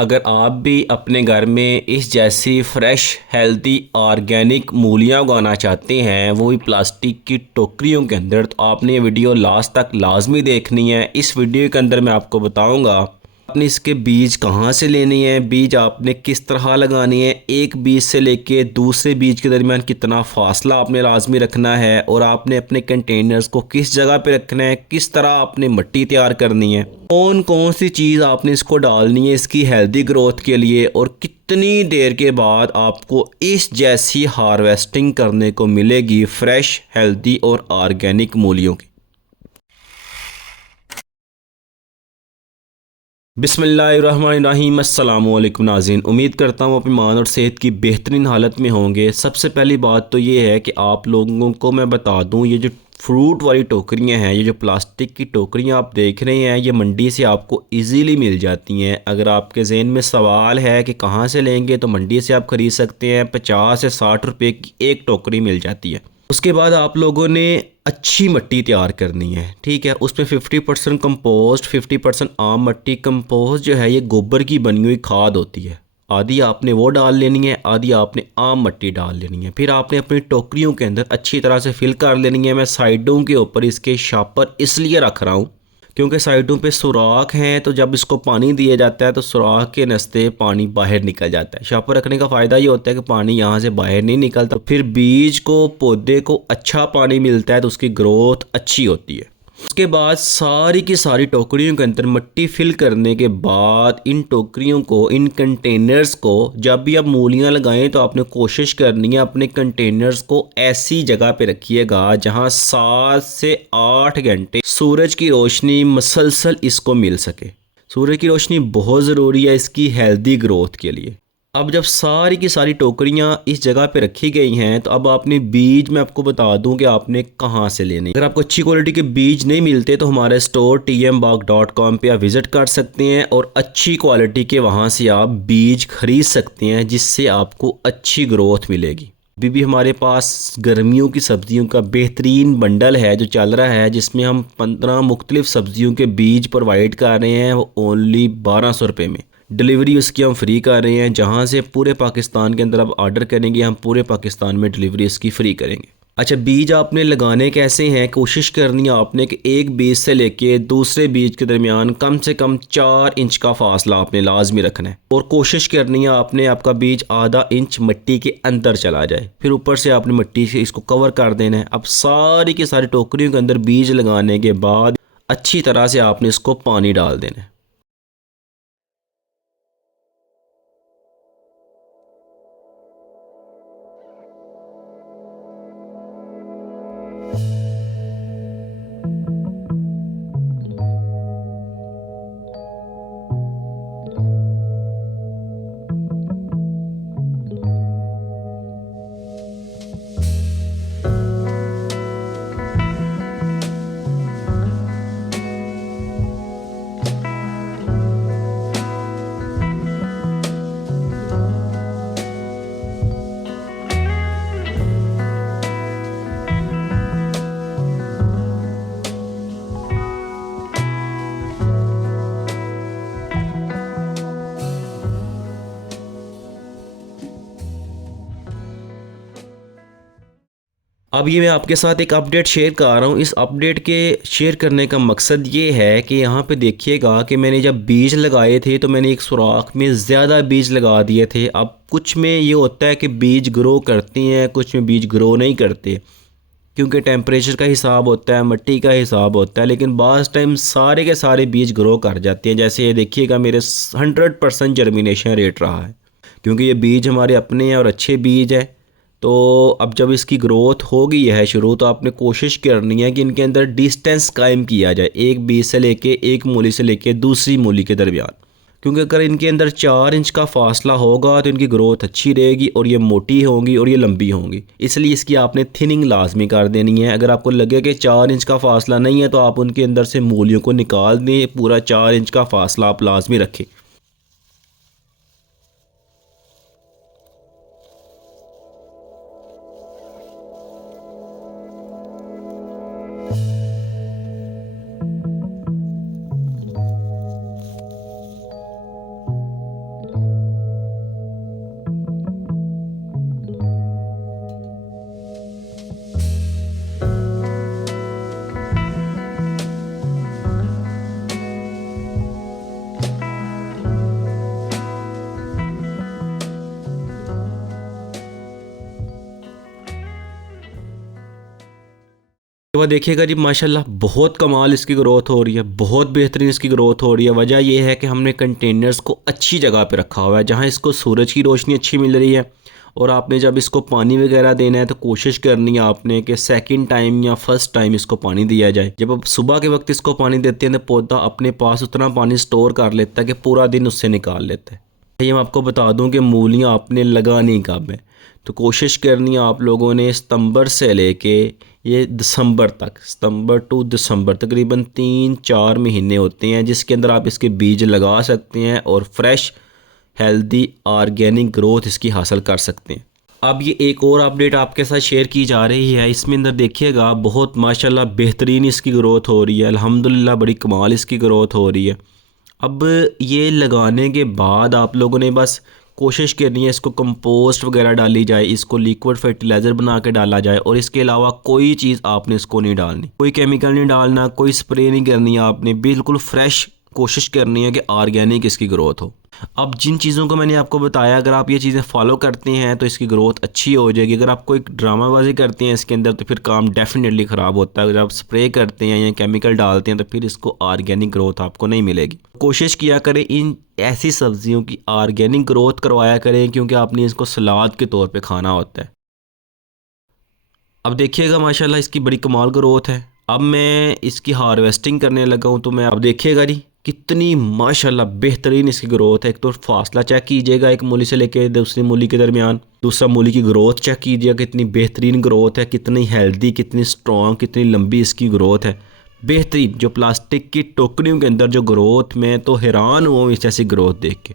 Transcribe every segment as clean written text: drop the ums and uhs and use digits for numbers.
अगर आप भी अपने घर में इस जैसी फ्रेश हेल्दी ऑर्गेनिक मूलियाँ उगाना चाहते हैं, वो भी प्लास्टिक की टोकरियों के अंदर, तो आपने ये वीडियो लास्ट तक लाजमी देखनी है। इस वीडियो के अंदर मैं आपको बताऊंगा आपने इसके बीज कहाँ से लेने हैं, बीज आपने किस तरह लगानी है, एक बीज से लेके दूसरे बीज के दरमियान कितना फासला आपने लाजमी रखना है, और आपने अपने कंटेनर्स को किस जगह पे रखना है, किस तरह आपने मिट्टी तैयार करनी है, कौन कौन सी चीज़ आपने इसको डालनी है इसकी हेल्दी ग्रोथ के लिए, और कितनी देर के बाद आपको इस जैसी हार्वेस्टिंग करने को मिलेगी फ्रेश हेल्दी और ऑर्गेनिक मूलियों की। बिस्मिल्लाहिर्रहमानिर्रहीम। अस्सलामुअलैकुम नाज़रीन, उम्मीद करता हूँ अपनी ईमान और सेहत की बेहतरीन हालत में होंगे। सबसे पहली बात तो ये है कि आप लोगों को मैं बता दूँ, ये जो फ्रूट वाली टोकरियाँ हैं, ये जो प्लास्टिक की टोकरियाँ आप देख रहे हैं, ये मंडी से आपको इजीली मिल जाती हैं। अगर आपके जहन में सवाल है कि कहाँ से लेंगे, तो मंडी से आप ख़रीद सकते हैं। 50 से 60 रुपये की एक टोकरी मिल जाती है। उसके बाद आप लोगों ने अच्छी मिट्टी तैयार करनी है, ठीक है। उसमें 50% कंपोस्ट, 50% आम मिट्टी। कंपोस्ट जो है ये गोबर की बनी हुई खाद होती है। आधी आपने वो डाल लेनी है, आधी आपने आम मिट्टी डाल लेनी है। फिर आपने अपनी टोकरियों के अंदर अच्छी तरह से फिल कर लेनी है। मैं साइडों के ऊपर इसके शापर इसलिए रख रहा हूँ क्योंकि साइडों पे सुराख हैं, तो जब इसको पानी दिया जाता है तो सुराख के नस्ते पानी बाहर निकल जाता है। शापर रखने का फ़ायदा ये होता है कि पानी यहाँ से बाहर नहीं निकलता। फिर बीज को, पौधे को अच्छा पानी मिलता है, तो उसकी ग्रोथ अच्छी होती है। उसके बाद सारी की सारी टोकरियों के अंदर मिट्टी फिल करने के बाद इन टोकरियों को, इन कंटेनर्स को, जब भी आप मूलियां लगाएं तो आपने कोशिश करनी है अपने कंटेनर्स को ऐसी जगह पे रखिएगा जहां 7 से 8 घंटे सूरज की रोशनी मसलसल इसको मिल सके। सूरज की रोशनी बहुत ज़रूरी है इसकी हेल्दी ग्रोथ के लिए। अब जब सारी की सारी टोकरियां इस जगह पे रखी गई हैं, तो अब आपने बीज, मैं आपको बता दूं कि आपने कहां से लेने। अगर आपको अच्छी क्वालिटी के बीज नहीं मिलते तो हमारे स्टोर tmbark.com पे आप विज़िट कर सकते हैं और अच्छी क्वालिटी के वहां से आप बीज खरीद सकते हैं, जिससे आपको अच्छी ग्रोथ मिलेगी। अभी भी हमारे पास गर्मियों की सब्जियों का बेहतरीन बंडल है जो चल रहा है, जिसमें हम 15 मुख्तलिफ सब्जियों के बीज प्रोवाइड कर रहे हैं, वो ओनली 1200 रुपये में। डिलीवरी उसकी हम फ्री कर रहे हैं। जहां से पूरे पाकिस्तान के अंदर आप ऑर्डर करेंगे, हम पूरे पाकिस्तान में डिलीवरी इसकी फ्री करेंगे। अच्छा, बीज आपने लगाने कैसे हैं, कोशिश करनी है आपने कि एक बीज से लेके दूसरे बीज के दरमियान कम से कम 4 इंच का फासला आपने लाजमी रखना है, और कोशिश करनी है आपने आपका बीज आधा इंच मिट्टी के अंदर चला जाए। फिर ऊपर से आपने मिट्टी से इसको कवर कर देना है। अब सारी की सारी टोकरियों के अंदर बीज लगाने के बाद अच्छी तरह से आपने इसको पानी डाल देना है। अब ये मैं आपके साथ एक अपडेट शेयर कर रहा हूँ। इस अपडेट के शेयर करने का मकसद ये है कि यहाँ पे देखिएगा कि मैंने जब बीज लगाए थे तो मैंने एक सुराख में ज़्यादा बीज लगा दिए थे। अब कुछ में ये होता है कि बीज ग्रो करते हैं, कुछ में बीज ग्रो नहीं करते, क्योंकि टेम्परेचर का हिसाब होता है, मिट्टी का हिसाब होता है। लेकिन बाज़ टाइम सारे के सारे बीज ग्रो कर जाते हैं। जैसे ये देखिएगा मेरे 100% जर्मिनेशन रेट रहा है, क्योंकि ये बीज हमारे अपने हैं और अच्छे बीज हैं। तो अब जब इसकी ग्रोथ हो गई है शुरू, तो आपने कोशिश करनी है कि इनके अंदर डिस्टेंस कायम किया जाए, एक बीज से लेके, एक मूली से लेके दूसरी मूली के दरमियान। क्योंकि अगर इनके अंदर 4 इंच का फासला होगा तो इनकी ग्रोथ अच्छी रहेगी और ये मोटी होंगी और ये लंबी होंगी। इसलिए इसकी आपने थिनिंग लाजमी कर देनी है। अगर आपको लगे कि 4 इंच का फासला नहीं है, तो आप उनके अंदर से मूलियों को निकाल दें। पूरा 4 इंच का फासला आप लाजमी रखें। बाद देखिएगा जी माशाल्लाह बहुत कमाल इसकी ग्रोथ हो रही है, बहुत बेहतरीन इसकी ग्रोथ हो रही है। वजह यह है कि हमने कंटेनर्स को अच्छी जगह पे रखा हुआ है जहाँ इसको सूरज की रोशनी अच्छी मिल रही है। और आपने जब इसको पानी वगैरह देना है तो कोशिश करनी है आपने कि सेकंड टाइम या फर्स्ट टाइम इसको पानी दिया जाए। जब आप सुबह के वक्त इसको पानी देते हैं तो पौधा अपने पास उतना पानी स्टोर कर लेता है कि पूरा दिन उससे निकाल लेता है। ये मैं आपको बता दूं कि मूलियां आपने लगानी कब है, तो कोशिश करनी है आप लोगों ने सितंबर से लेके ये दिसंबर तक, सितंबर टू दिसंबर तकरीबन 3-4 महीने होते हैं जिसके अंदर आप इसके बीज लगा सकते हैं और फ्रेश हेल्दी ऑर्गेनिक ग्रोथ इसकी हासिल कर सकते हैं। अब ये एक और अपडेट आपके साथ शेयर की जा रही है, इसमें अंदर देखिएगा बहुत माशाल्लाह बेहतरीन इसकी ग्रोथ हो रही है, अल्हम्दुलिल्लाह बड़ी कमाल इसकी ग्रोथ हो रही है। अब ये लगाने के बाद आप लोगों ने बस कोशिश करनी है इसको कंपोस्ट वगैरह डाली जाए, इसको लिक्विड फर्टिलाइज़र बना के डाला जाए और इसके अलावा कोई चीज़ आपने इसको नहीं डालनी, कोई केमिकल नहीं डालना, कोई स्प्रे नहीं करनी है आपने, बिल्कुल फ्रेश कोशिश करनी है कि ऑर्गेनिक इसकी ग्रोथ हो। अब जिन चीज़ों को मैंने आपको बताया अगर आप ये चीज़ें फॉलो करते हैं तो इसकी ग्रोथ अच्छी हो जाएगी। अगर आप कोई ड्रामाबाजी करते हैं इसके अंदर तो फिर काम डेफिनेटली ख़राब होता है। अगर आप स्प्रे करते हैं या केमिकल डालते हैं तो फिर इसको ऑर्गेनिक ग्रोथ आपको नहीं मिलेगी। कोशिश किया करें इन ऐसी सब्जियों की ऑर्गेनिक ग्रोथ करवाया करें क्योंकि आपने इसको सलाद के तौर पर खाना होता है। अब देखिएगा माशाल्लाह इसकी बड़ी कमाल ग्रोथ है। अब मैं इसकी हार्वेस्टिंग करने लगा हूँ तो मैं अब देखिएगा जी कितनी माशाल्लाह बेहतरीन इसकी ग्रोथ है। एक तो फासला चेक कीजिएगा एक मूली से लेके दूसरी मूली के दरमियान, दूसरा मूली की ग्रोथ चेक कीजिएगा कितनी बेहतरीन ग्रोथ है, कितनी हेल्दी, कितनी स्ट्रॉन्ग, कितनी लंबी इसकी ग्रोथ है, बेहतरीन। जो प्लास्टिक की टोकरियों के अंदर जो ग्रोथ, मैं तो हैरान हुआ इस जैसी ग्रोथ देख के।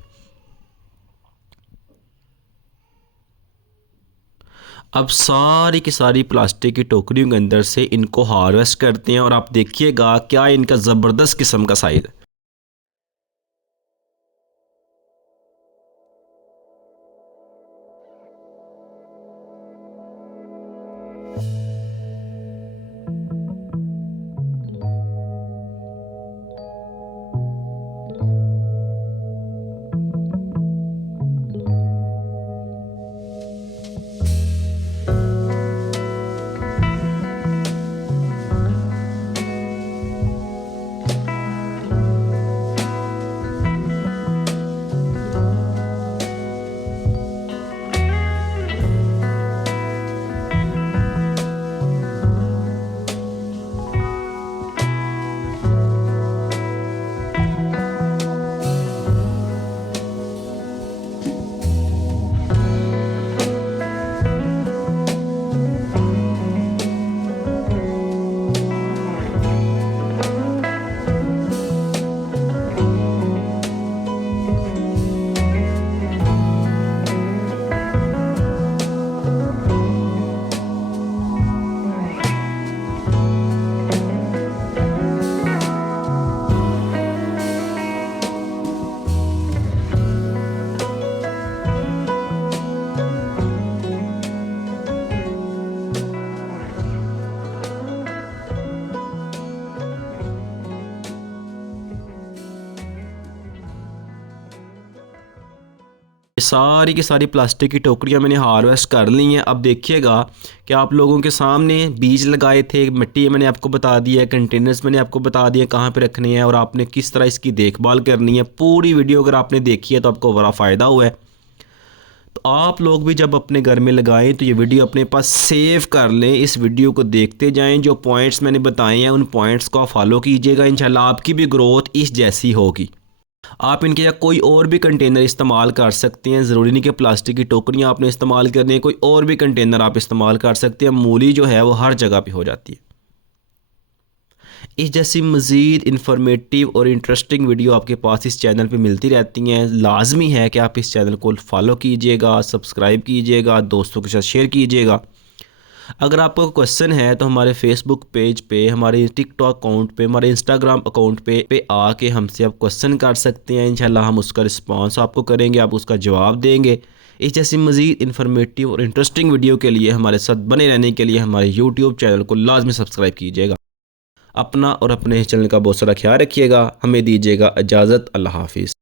अब सारी की सारी प्लास्टिक की टोकरियों के अंदर से इनको हार्वेस्ट करते हैं और आप देखिएगा क्या इनका ज़बरदस्त किस्म का साइज़ है। सारी की सारी प्लास्टिक की टोकरियां मैंने हार्वेस्ट कर ली हैं। अब देखिएगा कि आप लोगों के सामने बीज लगाए थे, मिट्टी मैंने आपको बता दी है, कंटेनर्स मैंने आपको बता दिया कहाँ पे रखने हैं और आपने किस तरह इसकी देखभाल करनी है। पूरी वीडियो अगर आपने देखी है तो आपको बड़ा फ़ायदा हुआ है। तो आप लोग भी जब अपने घर में लगाएं तो ये वीडियो अपने पास सेव कर लें, इस वीडियो को देखते जाएं। जो पॉइंट्स मैंने बताए हैं उन पॉइंट्स को फॉलो कीजिएगा, इंशाल्लाह आपकी भी ग्रोथ इस जैसी होगी। आप इनके या कोई और भी कंटेनर इस्तेमाल कर सकते हैं, ज़रूरी नहीं कि प्लास्टिक की टोकरियाँ आपने इस्तेमाल करनी है, कोई और भी कंटेनर आप इस्तेमाल कर सकते हैं। मूली जो है वो हर जगह पे हो जाती है। इस जैसी मज़ीद इन्फॉर्मेटिव और इंटरेस्टिंग वीडियो आपके पास इस चैनल पे मिलती रहती हैं। लाजमी है कि आप इस चैनल को फॉलो कीजिएगा, सब्सक्राइब कीजिएगा, दोस्तों के साथ शेयर कीजिएगा। अगर आपको क्वेश्चन है तो हमारे फेसबुक पेज पे, हमारे टिकटॉक अकाउंट पे, हमारे इंस्टाग्राम अकाउंट पे आके हमसे आप क्वेश्चन कर सकते हैं। इंशाल्लाह हम उसका रिस्पांस आपको करेंगे, आप उसका जवाब देंगे। इस जैसी मज़ीद इन्फॉर्मेटिव और इंटरेस्टिंग वीडियो के लिए हमारे साथ बने रहने के लिए हमारे यूट्यूब चैनल को लाजमी सब्सक्राइब कीजिएगा। अपना और अपने चैनल का बहुत सारा ख्याल रखिएगा। हमें दीजिएगा इजाज़त। अल्लाह हाफिज़।